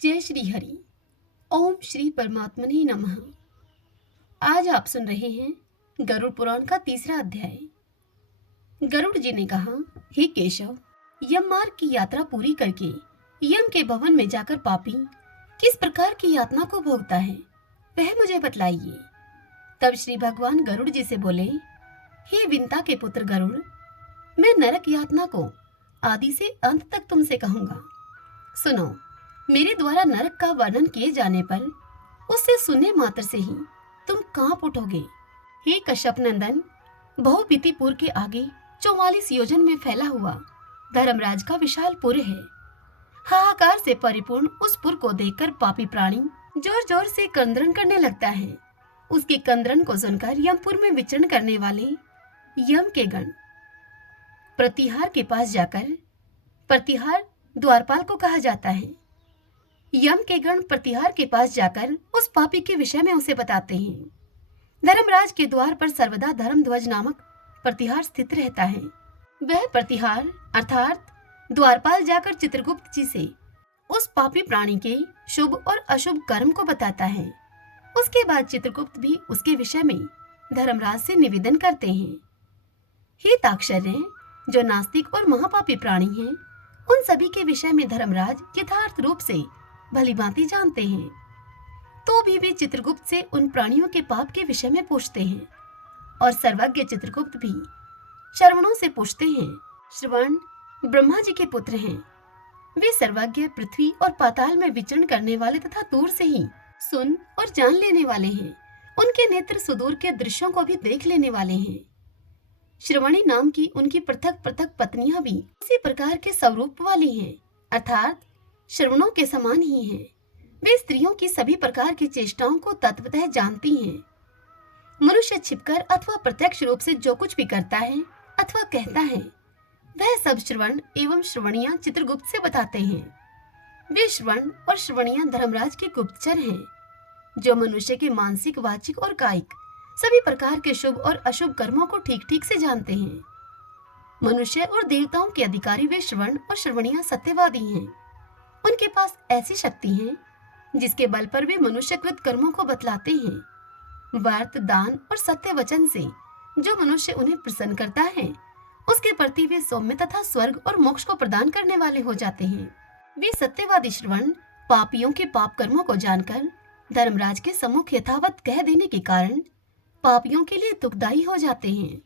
जय श्री हरि। ओम श्री परमात्मने नमः। आज आप सुन रहे हैं गरुड़ पुराण का तीसरा अध्याय। गरुड़ जी ने कहा, हे केशव, यम मार्ग की यात्रा पूरी करके यम के भवन में जाकर पापी किस प्रकार की यातना को भोगता है, वह मुझे बतलाइए। तब श्री भगवान गरुड़ जी से बोले, हे विंता के पुत्र गरुड़, मैं नरक यातना को आदि से अंत तक तुमसे कहूंगा। सुनो, मेरे द्वारा नरक का वर्णन किए जाने पर उससे सुनने मात्र से ही तुम कांप उठोगे। हे कश्यप नंदन, बहुपीतिपुर के आगे 44 योजन में फैला हुआ धर्मराज का विशाल पुर है। हाहाकार से परिपूर्ण उस पुर को देखकर पापी प्राणी जोर जोर से क्रंदन करने लगता है। उसके क्रंदन को सुनकर यमपुर में विचरण करने वाले यम के गण प्रतिहार के पास जाकर, प्रतिहार द्वारपाल को कहा जाता है, यम के गण प्रतिहार के पास जाकर उस पापी के विषय में उसे बताते हैं। धर्मराज के द्वार पर सर्वदा धर्मध्वज नामक प्रतिहार स्थित रहता है। वह प्रतिहार अर्थात द्वारपाल जाकर चित्रगुप्त जी से उस पापी प्राणी के शुभ और अशुभ कर्म को बताता है। उसके बाद चित्रगुप्त भी उसके विषय में धर्मराज से निवेदन करते हैं। हे ताक्षर्य, जो नास्तिक और महापापी प्राणी हैं, उन सभी के विषय में धर्मराज यथार्थ रूप से भली भांति जानते हैं। तो भी वे चित्रगुप्त से उन प्राणियों के पाप के विषय में पूछते हैं और सर्वज्ञ चित्रगुप्त भी श्रवणों से पूछते हैं। श्रवण ब्रह्मा जी के पुत्र हैं। वे सर्वज्ञ, पृथ्वी और पाताल में विचरण करने वाले तथा दूर से ही सुन और जान लेने वाले हैं। उनके नेत्र सुदूर के दृश्यों को भी देख लेने वाले हैं। श्रवणी नाम की उनकी पृथक पृथक पत्नियां भी उसी प्रकार के स्वरूप वाली हैं, अर्थात श्रवणों के समान ही हैं। वे स्त्रियों की सभी प्रकार की चेष्टाओं को तत्वतः जानती हैं। मनुष्य छिपकर अथवा प्रत्यक्ष रूप से जो कुछ भी करता है अथवा कहता है, वह सब श्रवण एवं श्रवणियां चित्रगुप्त से बताते हैं। वे श्रवण और श्रवणियां धर्मराज के गुप्तचर हैं, जो मनुष्य के मानसिक, वाचिक और कायिक सभी प्रकार के शुभ और अशुभ कर्मों को ठीक ठीक से जानते हैं। मनुष्य और देवताओं के अधिकारी वे श्रवण और श्रवणियां सत्यवादी हैं। उनके पास ऐसी शक्ति है जिसके बल पर वे मनुष्यकृत कर्मों को बतलाते हैं। व्रत, दान और सत्य वचन से जो मनुष्य उन्हें प्रसन्न करता है, उसके प्रति वे सौम्य तथा स्वर्ग और मोक्ष को प्रदान करने वाले हो जाते हैं। वे सत्यवादी श्रवण पापियों के पाप कर्मों को जानकर धर्मराज के सम्मुख यथावत कह देने के कारण पापियों के लिए दुखदायी हो जाते हैं।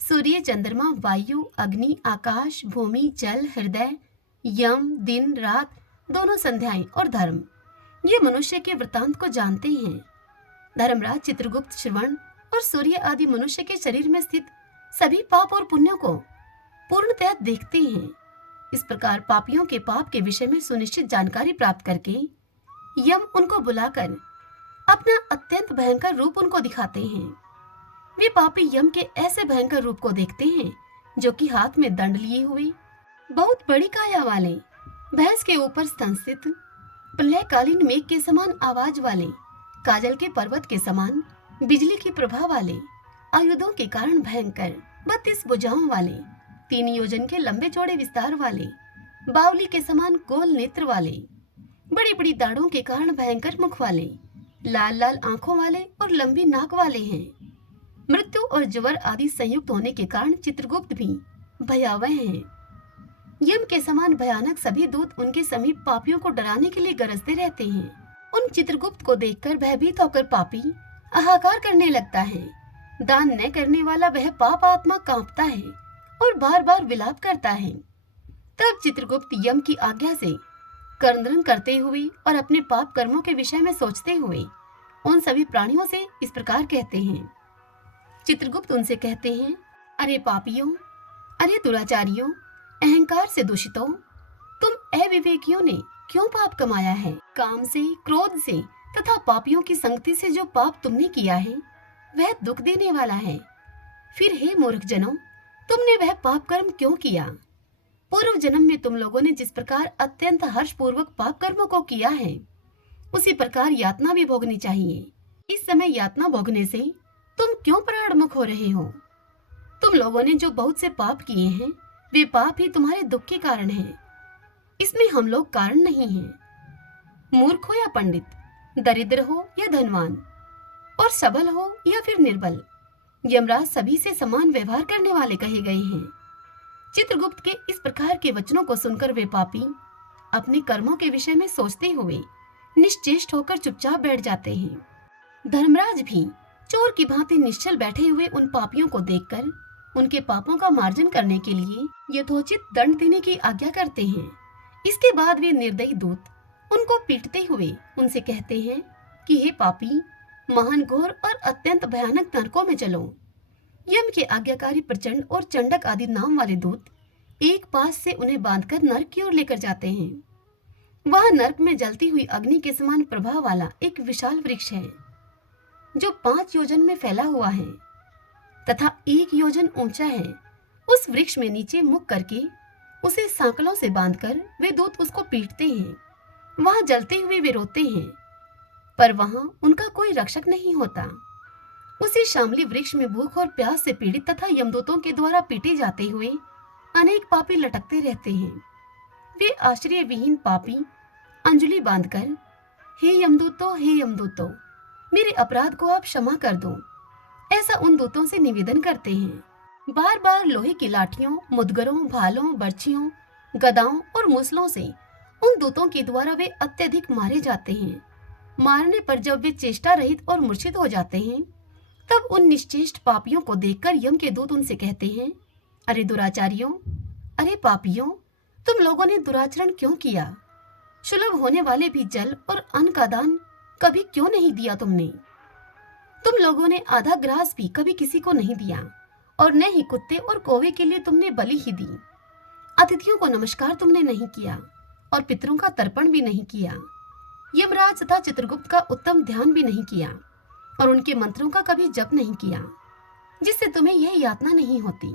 सूर्य, चंद्रमा, वायु, अग्नि, आकाश, भूमि, जल, हृदय, यम, दिन रात, दोनों संध्याएं और धर्म, ये मनुष्य के वृतांत को जानते हैं। धर्मराज चित्रगुप्त श्रवण और सूर्य आदि मनुष्य के शरीर में स्थित सभी पाप और पुण्यों को पूर्णतः देखते हैं। इस प्रकार पापियों के पाप के विषय में सुनिश्चित जानकारी प्राप्त करके यम उनको बुलाकर अपना अत्यंत भयंकर रूप उनको दिखाते हैं। वे पापी यम के ऐसे भयंकर रूप को देखते हैं, जो कि हाथ में दंड लिए हुए, बहुत बड़ी काया वाले, भैंस के ऊपर स्थित, प्रलयकालीन मेघ के समान आवाज वाले, काजल के पर्वत के समान बिजली की प्रभा वाले, आयुधों के कारण भयंकर, 32 भुजाओं वाले, 3 योजन के लंबे चौड़े विस्तार वाले, बावली के समान गोल नेत्र वाले, बड़ी बड़ी दाढ़ों के कारण भयंकर मुख वाले, लाल लाल आंखों वाले और लंबी नाक वाले हैं। मृत्यु और ज्वर आदि संयुक्त होने के कारण चित्रगुप्त भी भयावह हैं। यम के समान भयानक सभी दूत उनके समीप पापियों को डराने के लिए गरजते रहते हैं। उन चित्रगुप्त को देखकर भयभीत होकर पापी हाहाकार करने लगता है। दान न करने वाला वह पाप आत्मा कांपता है और बार बार विलाप करता है। तब चित्रगुप्त यम की आज्ञा से क्रंदन करते हुए और अपने पाप कर्मों के विषय में सोचते हुए उन सभी प्राणियों से इस प्रकार कहते हैं। चित्रगुप्त उनसे कहते हैं, अरे पापियों, अरे दुराचारियों, अहंकार से दूषितों, तुम अविवेकियों ने क्यों पाप कमाया है? काम से, क्रोध से तथा पापियों की संगति से जो पाप तुमने किया है, वह दुख देने वाला है। फिर हे मूर्ख जनों, तुमने वह पाप कर्म क्यों किया? पूर्व जन्म में तुम लोगों ने जिस प्रकार अत्यंत हर्षपूर्वक पाप कर्मों को किया है, उसी प्रकार यातना भी भोगनी चाहिए। इस समय यातना भोगने से तुम क्यों प्राणमुख हो रहे हो? तुम लोगों ने जो बहुत से पाप किए हैं, वे पाप ही तुम्हारे दुख के कारण हैं। इसमें हम लोग कारण नहीं हैं। मूर्ख हो या पंडित, दरिद्र हो या धनवान, और सबल हो या फिर निर्बल, यमराज सभी से समान व्यवहार करने वाले कहे गए हैं। चित्रगुप्त के इस प्रकार के वचनों को सुनकर वे पापी अपने कर्मों के विषय में सोचते हुए निश्चेष्ट होकर चुपचाप बैठ जाते हैं। धर्मराज भी चोर की भांति निश्चल बैठे हुए उन पापियों को देखकर उनके पापों का मार्जन करने के लिए यथोचित दंड देने की आज्ञा करते हैं। इसके बाद वे निर्दयी दूत उनको पीटते हुए उनसे कहते हैं कि हे पापी, महान घोर और अत्यंत भयानक नरकों में चलो। यम के आज्ञाकारी प्रचंड और चंडक आदि नाम वाले दूत एक पास से उन्हें बांधकर नरक की ओर लेकर जाते हैं। वह नरक में जलती हुई अग्नि के समान प्रभाव वाला एक विशाल वृक्ष है जो 5 योजन में फैला हुआ है तथा 1 योजन ऊंचा है। उस वृक्ष में नीचे मुख करके उसे सांकलों से बांधकर वे दूत उसको पीटते हैं। वहां जलते हुए वे रोते हैं, पर वहां उनका कोई रक्षक नहीं होता। उसी शामली वृक्ष में भूख और प्यास से पीड़ित तथा यमदूतों के द्वारा पीटे जाते हुए अनेक पापी लटकते रहते हैं। वे आश्रय विहीन पापी अंजलि बांधकर, हे यमदूतों, मेरे अपराध को आप क्षमा कर दो, ऐसा उन दूतों से निवेदन करते हैं। बार बार लोहे की लाठियों, मुदगरों, भालों, बर्छियों, गदाओं और मूसलों से उन दूतों के द्वारा वे अत्यधिक मारे जाते हैं। मारने पर जब वे चेष्टा रहित और मूर्छित हो जाते हैं, तब उन निश्चेष्ट पापियों को देखकर यम के दूत उनसे कहते हैं, अरे दुराचारियों, अरे पापियों, तुम लोगों ने दुराचरण क्यों किया? सुलभ होने वाले भी जल और अन्न का दान कभी क्यों नहीं दिया तुमने? तुम लोगों ने आधा ग्रास भी कभी किसी को नहीं दिया, और न ही कुत्ते और कौवे के लिए तुमने बलि ही दी। अतिथियों को नमस्कार तुमने नहीं किया और पितरों का तर्पण भी नहीं किया। यमराज तथा चित्रगुप्त का उत्तम ध्यान भी नहीं किया और उनके मंत्रों का कभी जप नहीं किया, जिससे तुम्हें यह यातना नहीं होती।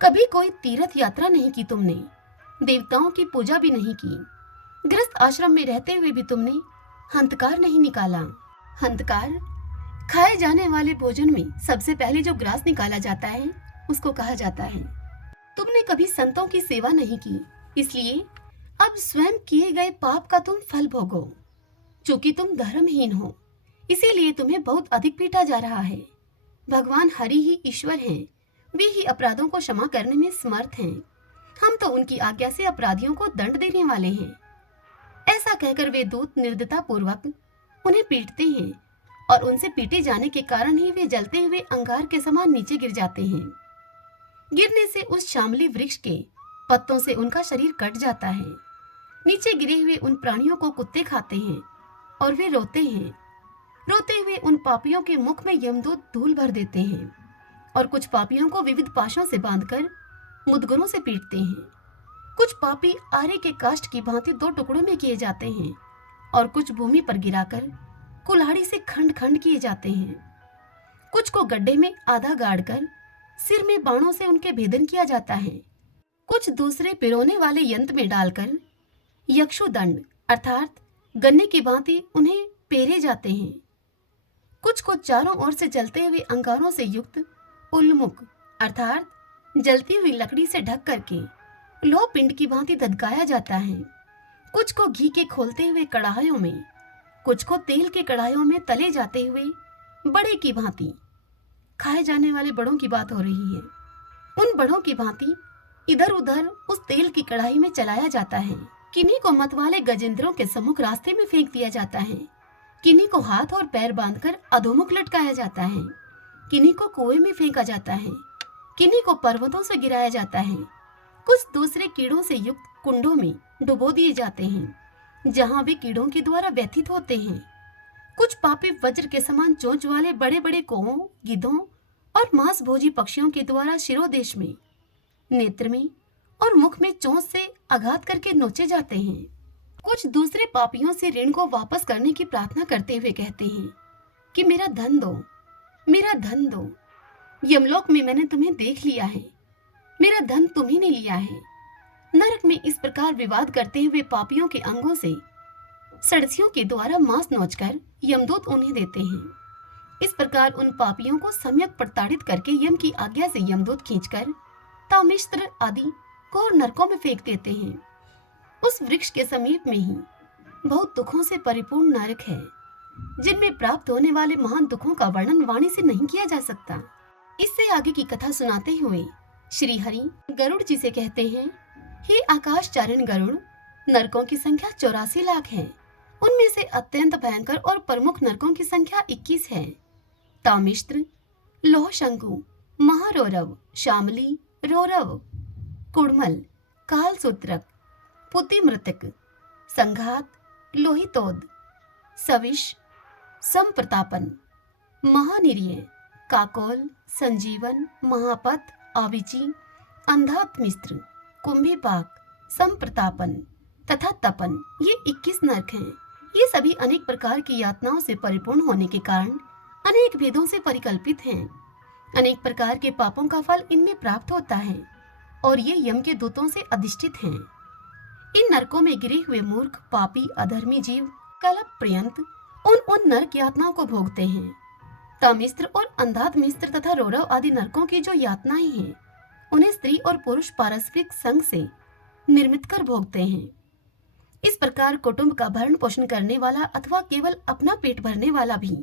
कभी कोई तीर्थ यात्रा नहीं की तुमने, देवताओं की पूजा भी नहीं की। गृहस्थ आश्रम में रहते हुए भी तुमने हंतकार नहीं निकाला। हंतकार खाए जाने वाले भोजन में सबसे पहले जो ग्रास निकाला जाता है उसको कहा जाता है। तुमने कभी संतों की सेवा नहीं की, इसलिए अब स्वयं किए गए पाप का तुम फल भोगो। चूंकि तुम धर्महीन हो, इसीलिए तुम्हें बहुत अधिक पीटा जा रहा है। भगवान हरि ही ईश्वर हैं, वे ही अपराधों को क्षमा करने में समर्थ हैं। हम तो उनकी आज्ञा से अपराधियों को दंड देने वाले हैं। ऐसा कहकर वे दूत निर्दयता पूर्वक उन्हें पीटते हैं और उनसे पीटे जाने के कारण ही वे जलते हुए अंगार के समान नीचे गिर जाते हैं। गिरने से उस शामली वृक्ष के पत्तों से उनका शरीर कट जाता है। नीचे गिरे हुए उन प्राणियों को कुत्ते खाते हैं और वे रोते हैं। रोते हुए उन पापियों के मुख में यमदूत धूल भर देते हैं और कुछ पापियों को विविध पाशों से बांधकर मुदगरों से पीटते हैं। कुछ पापी आरे के काष्ठ की भांति 2 टुकड़ों में किए जाते हैं और कुछ भूमि पर गिराकर कुल्हाड़ी से खंड खंड किए जाते हैं। कुछ को गड्ढे में आधा गाड़कर सिर में बाणों से उनके भेदन किया जाता है। कुछ दूसरे पिरोने वाले यंत्र में डालकर यक्षुदंड अर्थात गन्ने की भांति उन्हें पेरे जाते हैं। कुछ को चारों ओर से जलते हुए अंगारों से युक्त उल्मुख अर्थात जलती हुई लकड़ी से ढक करके लोह पिंड की भांति धधकाया जाता है। कुछ को घी के खोलते हुए कढ़ाइयों में, कुछ को तेल के कढ़ाइयों में तले जाते हुए बड़े की भांति, खाए जाने वाले बड़ों की बात हो रही है, उन बड़ों की भांति इधर उधर उस तेल की कढ़ाई में चलाया जाता है। किन्हीं को मतवाले गजेंद्रों के सम्मुख रास्ते में फेंक दिया जाता है। किन्हीं को हाथ और पैर बांधकर अधोमुख लटकाया जाता है। किन्हीं को कुएं में फेंका जाता है। किन्हीं को पर्वतों से गिराया जाता है। कुछ दूसरे कीड़ों से युक्त कुंडों में डुबो दिए जाते हैं, जहां वे कीड़ों के द्वारा व्यथित होते हैं। कुछ पापी वज्र के समान चोंच वाले बड़े बड़े कौवों, गिद्धों और मांस भोजी पक्षियों के द्वारा शिरोदेश में, नेत्र में और मुख में चोंच से आघात करके नोचे जाते हैं। कुछ दूसरे पापियों से ऋण को वापस करने की प्रार्थना करते हुए कहते हैं कि मेरा धन दो, मेरा धन दो। यमलोक में मैंने तुम्हें देख लिया है, मेरा धन तुम्ही ने लिया है। नरक में इस प्रकार विवाद करते हुए पापियों के अंगों से सड़सियों के द्वारा मांस नोचकर यमदूत उन्हें देते हैं। इस प्रकार उन पापियों को सम्यक प्रताड़ित करके यम की आज्ञा से यमदूत खींचकर तामिश्र आदि घोर नरकों में फेंक देते हैं। उस वृक्ष के समीप में ही बहुत दुखों से परिपूर्ण नरक है, जिनमें प्राप्त होने वाले महान दुखों का वर्णन वाणी से नहीं किया जा सकता। इससे आगे की कथा सुनाते हुए श्री हरि गरुड़ जी से कहते हैं, हे आकाश चारण गरुड़, नरकों की संख्या 84 लाख है। उनमें से अत्यंत भयंकर और प्रमुख नरकों की संख्या 21 है। तामिश्र, लोह शंकु, महारौरव, शामली, रौरव, कुड़मल, कालसूत्रक, पुतिमृतक, संघात, लोहितोद, सविश, संप्रतापन, महानिर्य, काकोल, संजीवन, महापथ, आविची, अंधात्मिस्त्र, कुंभीपाक, संप्रतापन तथा तपन, ये 21 नरक हैं। ये सभी अनेक प्रकार की यातनाओं से परिपूर्ण होने के कारण अनेक भेदों से परिकल्पित हैं। अनेक प्रकार के पापों का फल इनमें प्राप्त होता है और ये यम के दूतों से अधिष्ठित हैं। इन नरकों में गिरे हुए मूर्ख, पापी, अधर्मी जीव कल्प पर्यंत उन नरक यातनाओं को भोगते हैं। तामिस्त्र और अंधात्मिस्त्र तथा रौरव आदि नरकों की जो यातनाएं हैं, उन्हें स्त्री और पुरुष पारस्परिक संग से निर्मित कर भोगते हैं। इस प्रकार कुटुंब का भरण पोषण करने वाला अथवा केवल अपना पेट भरने वाला भी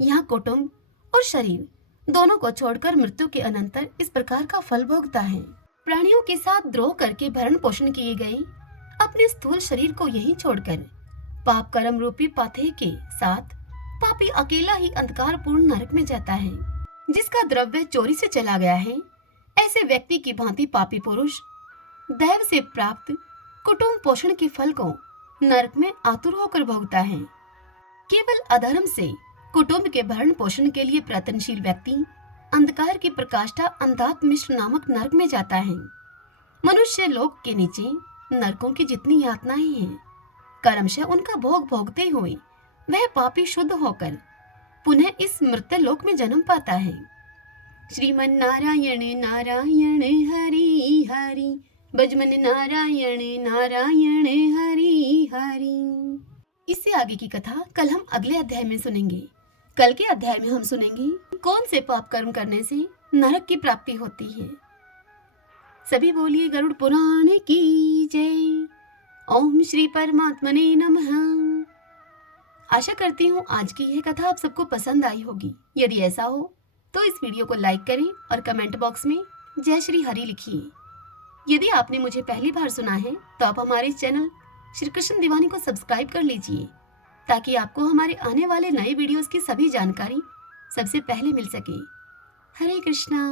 यहाँ कुटुंब और शरीर दोनों को छोड़कर मृत्यु के अनंतर इस प्रकार का फल भोगता है। प्राणियों के साथ द्रोह करके भरण पोषण किए गए अपने स्थूल शरीर को यहीं छोड़कर पाप कर्म रूपी पाथे के साथ पापी अकेला ही अंधकारपूर्ण नरक में जाता है। जिसका द्रव्य चोरी से चला गया है, ऐसे व्यक्ति की भांति पापी पुरुष दैव से प्राप्त कुटुंब पोषण के फल को नरक में आतुर होकर भोगता है। केवल अधर्म से कुटुंब के भरण पोषण के लिए प्रयत्नशील व्यक्ति अंधकार की प्रकाष्ठा अंधात्मिश्र नामक नरक में जाता है। मनुष्य लोक के नीचे नरकों की जितनी यातनाएं हैं, कर्मशः उनका भोग भोगते हुए वह पापी शुद्ध होकर पुनः इस मृत्यु लोक में जन्म पाता है। श्रीमन नारायण नारायण हरि हरि, भजमन नारायण नारायण हरि हरि। इससे आगे की कथा कल हम अगले अध्याय में सुनेंगे। कल के अध्याय में हम सुनेंगे कौन से पाप कर्म करने से नरक की प्राप्ति होती है। सभी बोलिए गरुड़ पुराण की जय। ओम श्री परमात्मने नमः। आशा करती हूँ आज की यह कथा आप सबको पसंद आई होगी। यदि ऐसा हो तो इस वीडियो को लाइक करें और कमेंट बॉक्स में जय श्री हरि लिखिए। यदि आपने मुझे पहली बार सुना है तो आप हमारे चैनल श्री कृष्ण दीवानी को सब्सक्राइब कर लीजिए, ताकि आपको हमारे आने वाले नए वीडियोस की सभी जानकारी सबसे पहले मिल सके। हरे कृष्णा।